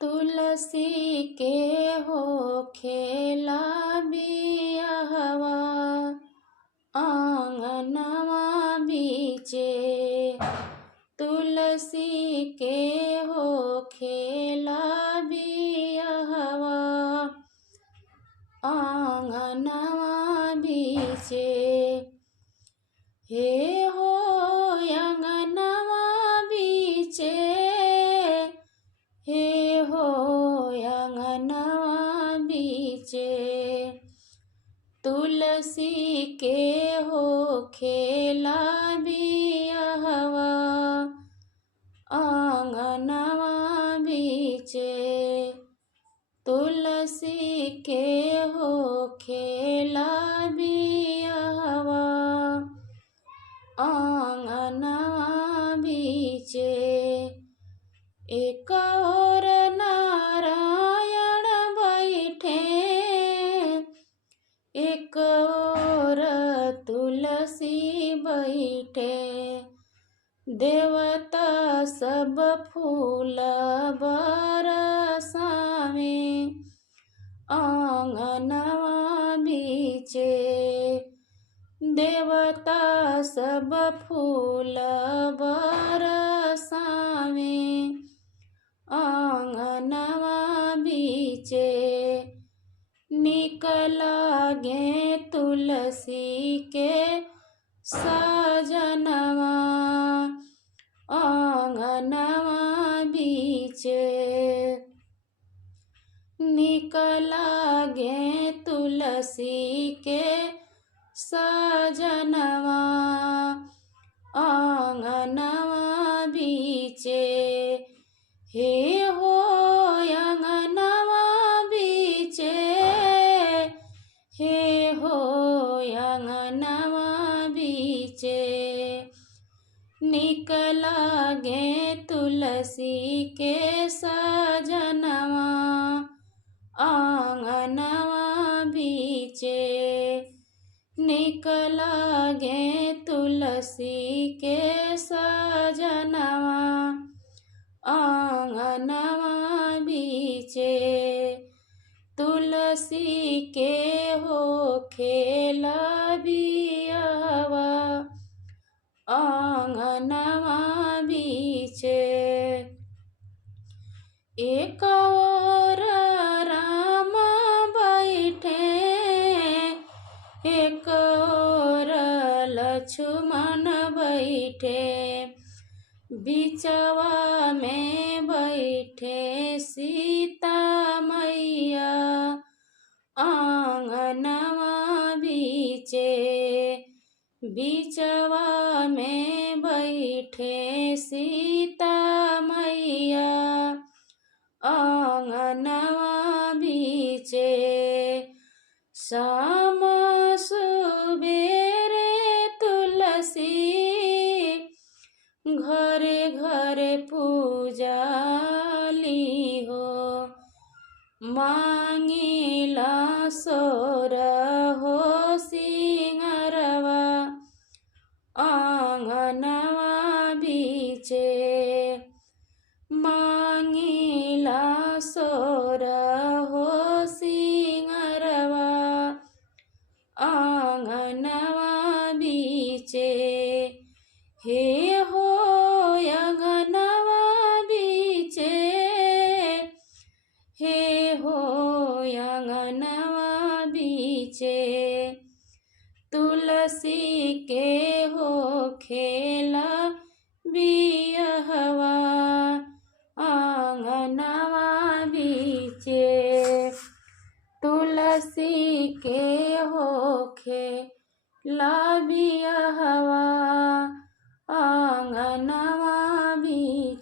तुलसी के हो खेला बियाहवा आंगनवा बीचे। तुलसी के हो खेला बियाहवा आंगनवा बीचे। हे हो आंगनवा बीचे, हे हो आंगनवा बीचे। तुलसी के हो खेला बियाहवा आंगनवा बीचे। तुलसी के हो खेला बियाहवा आंगनवा बीचे। एक और नारायण बैठे, एक और तुलसी बैठे। देवता सब फूल बरसावे आंगनवा बीचे। देवता सब फूल बरसावे आंगनवा बीचे। निक लागे तुलसी के सजनवा आंगनवा बीचे। निक लागे तुलसी के सजनवा आंगनवा बीचे। हे हो आंगनवा बीचे, हे हो आंगनवा बीचे। निक लागे तुलसी के सजनवा आंगनवा बीचे। निक लागे तुलसी के सजनवा आंगनवा बीचे। तुलसी के हो खेला बियाहवा आंगनवा बीचे। एक और राम बैठे, एक और लक्ष्मण बैठे। बिचवा में बैठे सीता मैया आंगनवा बीचे। बिचवा में बैठे सीता मैया आंगनवा बीचे। शाम सुबेरे तुलसी घरे घरे पूजाली हो। मांगिला सोर हो सिंगरवा आंगनवा बीचे। मांगिला सोर हो सिंगरवा आंगनवा बीचे। हे हो आंगनवा बीचे, हे हो आंगनवा बीचे। तुलसी के हो खेला बियाहवा आंगनवा बीचे। तुलसी के हो खेला बियाहवा आंगनवा